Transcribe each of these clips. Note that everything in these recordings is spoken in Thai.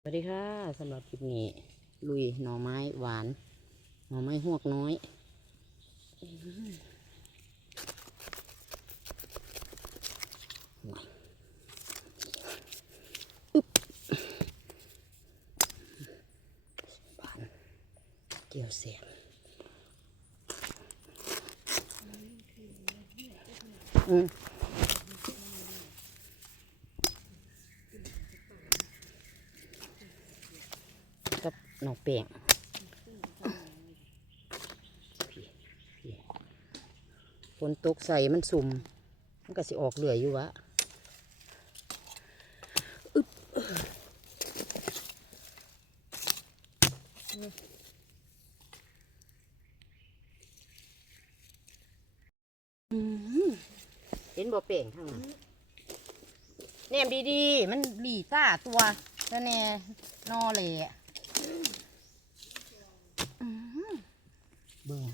สวัสดีค่ะสำหรับคลิปนี้ ลุยหน่อไม้หวาน หน่อไม้หวกน้อยอื้อหืออึ๊บหวานเกี่ยวเสียงอืม กับหนองเปียงฝนตกใส่มันสุ่ม มันก็สิออกเหลืออยู่วะอึบอื้อหือเห็นบ่เป่งทางนั้นแนมดีๆ มันหลีซ่าตัวแล้วแน่นอเลยอะ เบิ่ง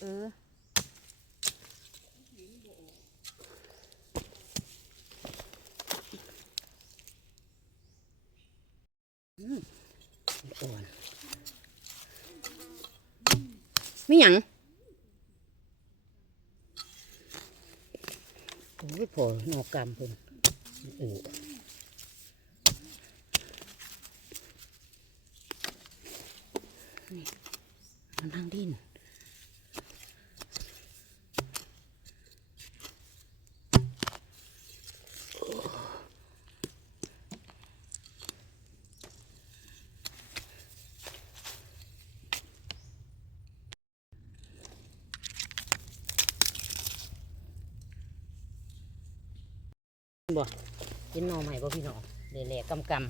เอออ่อนไม่หยังโอ้ยพอนอกกรรมเพิ่นเออ มันทางดินบ่เห็นหน่อใหม่บ่พี่น้องเละแหลกกำกำ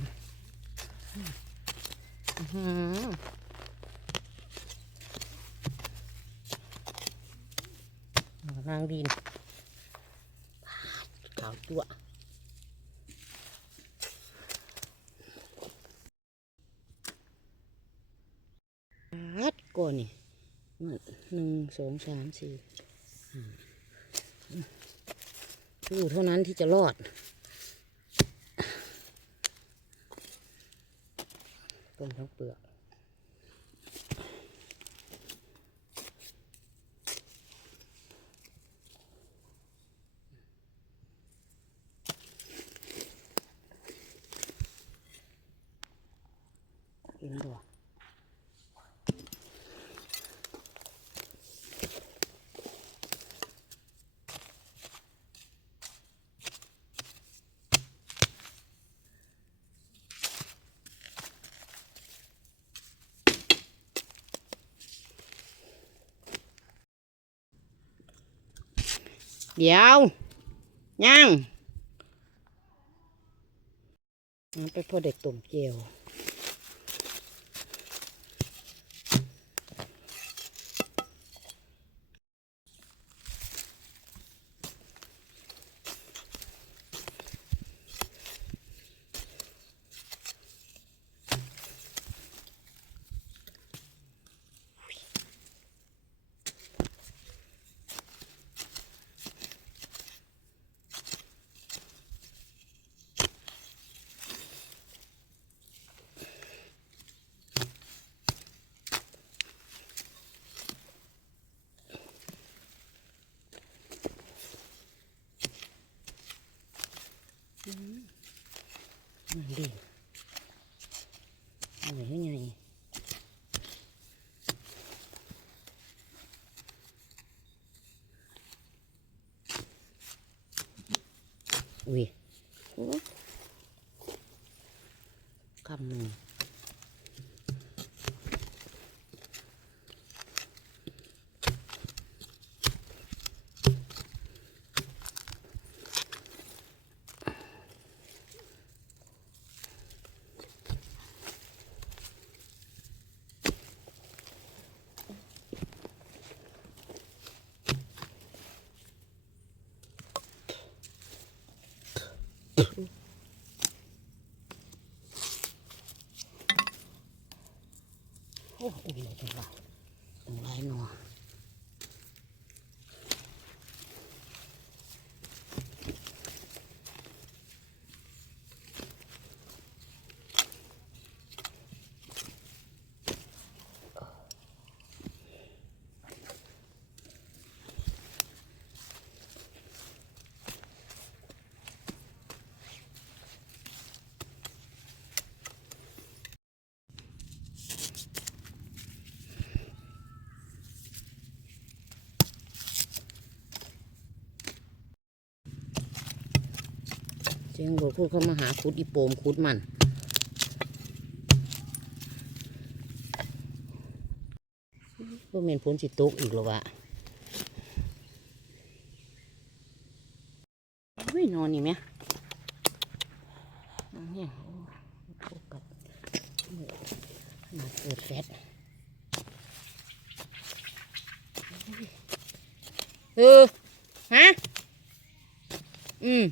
อื้อหือนางดินขาวตัวฮัดก่อนนี่หนึ่งสองสามสี่ห้าอยู่เท่านั้นที่จะรอด ต้นทั้งเปลือก เห็นบ่ เดี๋ยวย่างไปพอเด็กตุ่มเกลียว มันดีอันไห นให้ไงอุ้ยโอ้คำหนึ่งโอ้อุ้ยเลยจังหวะตรงไรหนอ สียงรถพูดเข้ามาหาคุดอีโปมคุดมันว่าเมนพ้นสิตุกอีกแล้ววะเฮ้ยนอนนี่ไหมนี่ยโอ้โฟกัสขนาเปิดแฟลชเออ ฮะ อืม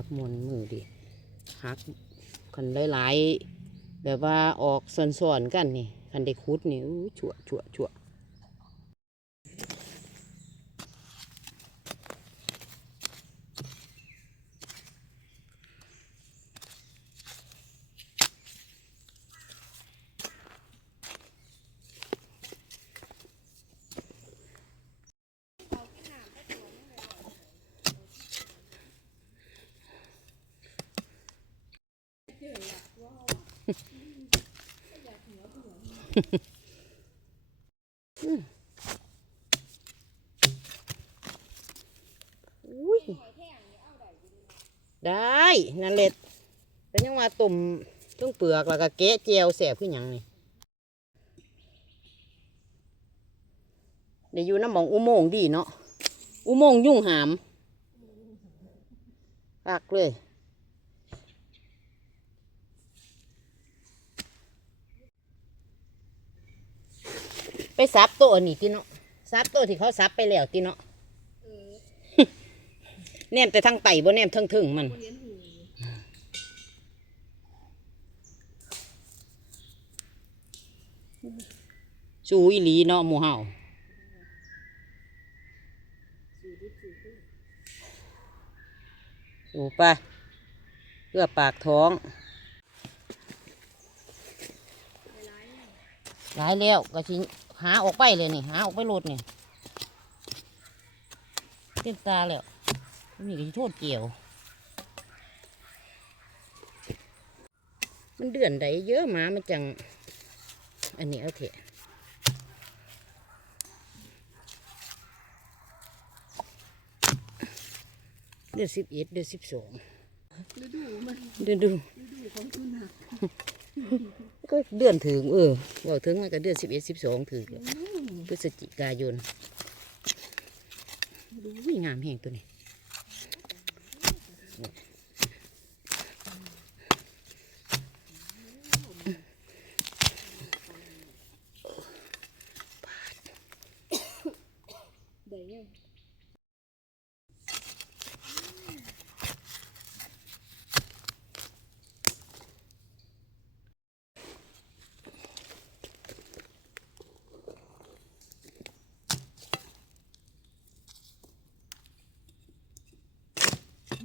ับมวนมือดิหักคันหลายๆแบบว่าออกส่วนๆกันนี่คันได้คุดนี่ชั่วชั่วชั่ว อุ้ยได้นั่นเล็ดแต่ยังว่าตุ่มเพิ่งเปลือกแล้วก็แกะเจียวแสบขึ้นอย่างนี่เดี๋ยวอยู่น้ำหมองอุโมงดีเนาะอุโมงยุ่งหามปากเลย ไปซับโตัวนี่ที่เนาะซับโตัวที่เขาซับไปแล้วที่เนาะแนมแต่ทั้งไตบ่แนมทั้งถึงมันสูอีหลีเนาะหมูเห่าสูไปเพื่อปากท้องหลายแล้วก็ชิ หาออกไปเลยนี่ หาออกไปโลดนี่เต็มตาแล้วนี่ก็สิโทษเกี่ยว มันเดือนใดเยอะหมามันจัง อันนี้เอาเถอะเดือนสิบเอ็ดเดือนสิบสองฤดูมันเดือนดูฤดูของตุนหัก ก็เดือนถึงเออบอกถึงมันก็เดือนสิบเอ็ดสิบสองถึงพฤศจิกายนดูวิงามแห่งตัวนี้ได้ยัง ห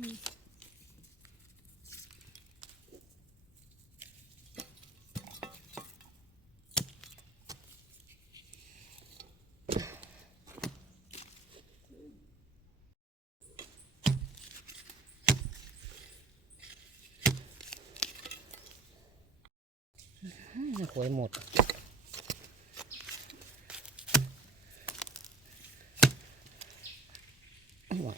วยหมดหวย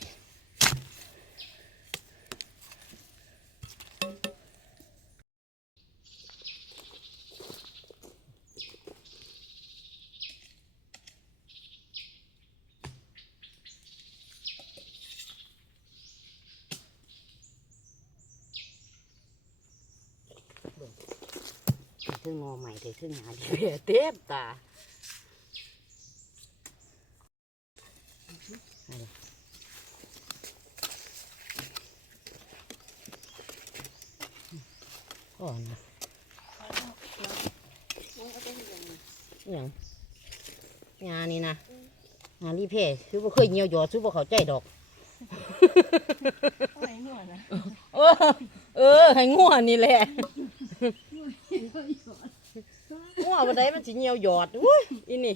ซึ่งงอใหม่เลยซึ่งหาดีเต็มตาเอาดิก่อนนะองเอาไปเห็นยังไงอหย่างงานนี่นะงานรีเพย์ซื้อบ่เคยเหี่ยวหยอดซื้อบ่เข้าใจดอกเอาไหนหัวนะเออเออ ให้ง่วนนี่แหละ ง่วบันไดมันสิเหี่ยวหยอดอุ้ยอีนี่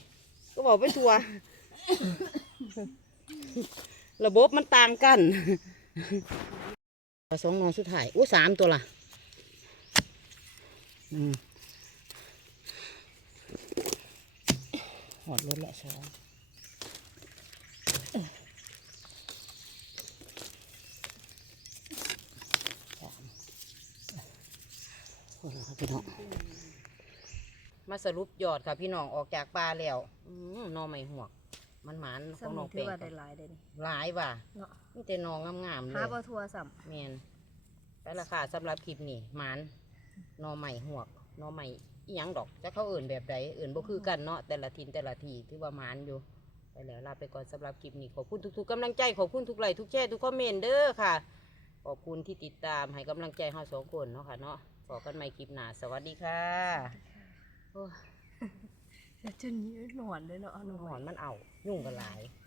ก็บอกไปทัว ระบบมันต่างกันสองนอนสุดท้ายอู้สามตัวละอืมหอดรถละสองสามโอ้โห พี่น้องมาสรุปยอดค่ะพี่น้องออกจากปลาแล้วอืมหนอไม่หวก มันหมานของน้องถืเป็อนว่าได้หลายได้นี่หลายว่ะเนาะนี่แต่หนองงามๆเลหายบ่ทัวซ้แมนไปราคาสำหรับคลิปนี้หมานหนอใหม่หวกหนอใหม่อีหยังดอกจะเขาเอื่นแบบใดเอื่นบ่คือกันเนาะแต่ละทินแต่ละทีที่ว่าหมานอยู่ไปแล้วลาไปก่อนสำหรับคลิปนี้ขอบคุณทุกๆกำลังใจขอบคุณทุกไลค์ทุกแชร์ทุกคอมเมนต์เด้อค่ะขอบคุณที่ติดตามให้กำลังใจเฮาสองคนเนาะค่ะเนาะ พบกันใหม่คลิปหน้าสวัสดีค่ะโอ้ยำแล้วจนนี้หนอนเลยเนาะเอาหนหอนอนมันเอายุ่งกันหลายเ